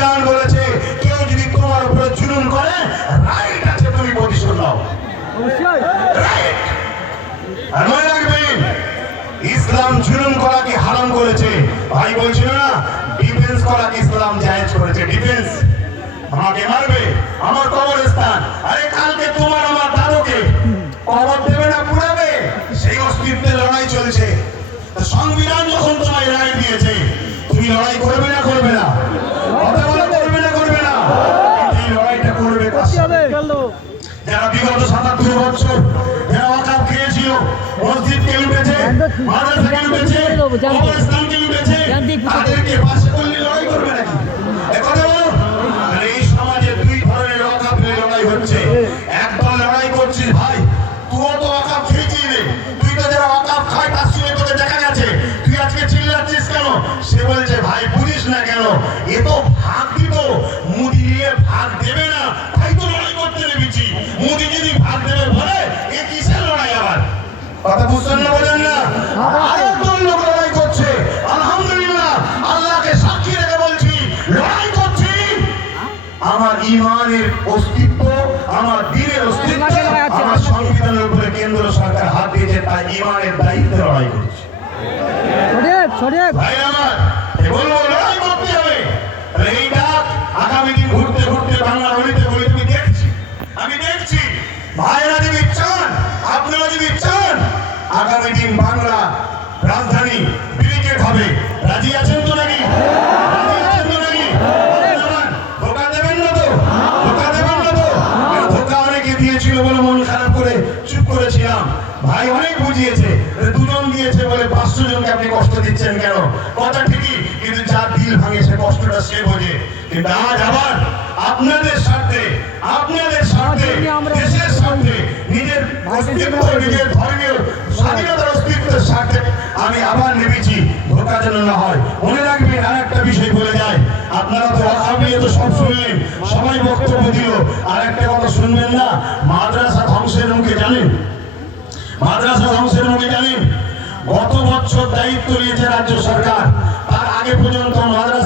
সংবিধান বলেছে কেউ যদি তোমার উপরে জুলুম করে রাইট আছে তুমি প্রতিশোধ নাও, রাইট। আর মনে রাখবেন ইসলাম জুলুম করাকে হারাম করেছে। ভাই বলছিল না ডিফেন্স করাকে ইসলাম জায়েজ করেছে। ডিফেন্স, আমাকে মারবে, আমার কবরস্থান, আরে কালকে তোমার আমার দাদুকে কবর দেবে না পুড়াবে, সেই অস্তিত্বের লড়াই চলছে। সংবিধান যখন তোমায় রায় দিয়েছে তুমি লড়াই করবে না করবে না, কথা বলে করবে না করবে না, এই লড়াইটা করবে কার সাথে? যারা বিগত ৭৭ বছর যারা ওয়াকাফ খেয়েছিল, মসজিদকে লুটেছে, মাদ্রাসাকে লুটেছে, কবরস্থানকে লুটেছে, তাদেরকে পাশে করলে লড়াই করবে নাকি? কথা বলো। আর এই সমাজে দুই ধরনের ওয়াকাফ নিয়ে লড়াই হচ্ছে। একদল লড়াই করছিস ভাই তুইও তো ওয়াকাফ খেয়েছিস রে, তুই তো যারা ওয়াকাফ খায় তার সঙ্গে তোকে দেখা গেছে, তুই আজকে চিল্লাচ্ছিস কেন? সে বলছে ভাই বুঝিস না কেন, এ তো ভাগ দিত, মুদি দিয়ে ভাগ দেবে না, তাই তো লড়াই করতে নেমেছি। মুদি যদি ভাগ দেবে বলে এ কিসের লড়াই আবার? কথা বুঝছেন না, বলেন না? আরেকজন লোক লড়াই করছে, আলহামদুলিল্লাহ আল্লাহকে সাক্ষী রেখে বলছি লড়াই করছি আমার ইমানের অস্তিত্ব, আমার দ্বীনের অস্তিত্ব, আমার সংবিধানের উপরে কেন্দ্র সরকার হাত দিয়েছে, তাই ইমানের দায়িত্বে লড়াই করছে। ভাই আমার বলবো লড়াই করতে হবে। এই ডাক আগামী দিন ঘুরতে ঘুরতে বাংলা গলিতে গলিতে আমি দেখছি। ভাইরা যদি চান, আপনারা যদি চান আগামী দিন বাংলা রাজধানী ব্রিগেড হবে, রাজি আছেন তো নাকি? রাজি আছেন তো নাকি? ধোকা দেবেন না তো? ধোকা দেবেন না তো? ধোকা অনেকে দিয়েছিল বলে মন খারাপ করে চুপ করেছিলাম। ভাই অনেক বুঝিয়েছে, দুজন দিয়েছে বলে 500 জনকে আপনি কষ্ট দিচ্ছেন কেন? কথা ঠিকই, কিন্তু যার দিল ভাঙে সে কষ্টটা সে বোঝে। কিন্তু আজ আবার আপনাদের স্বার্থে, আপনাদের স্বার্থে, দেশের স্বার্থে, নিজের অস্তিত্ব, নিজের ধর্মীয় স্বাধীনতার অস্তিত্বের স্বার্থে আমি আবার নেমেছি, ধোকা যেন না হয়। মনে রাখবেন আর একটা বিষয় বলে যায়, আপনারা তো আমি তো সব শুনলেন, সবাই বক্তব্য দিল, আর একটা কথা শুনবেন না? মাদ্রাসা ধ্বংসের মুখে জানেন, মাদ্রাসা ধ্বংসের মুখে জানেন গত বছর দায়িত্ব নিয়েছে রাজ্য সরকার, তার আগে পর্যন্ত মাদ্রাসা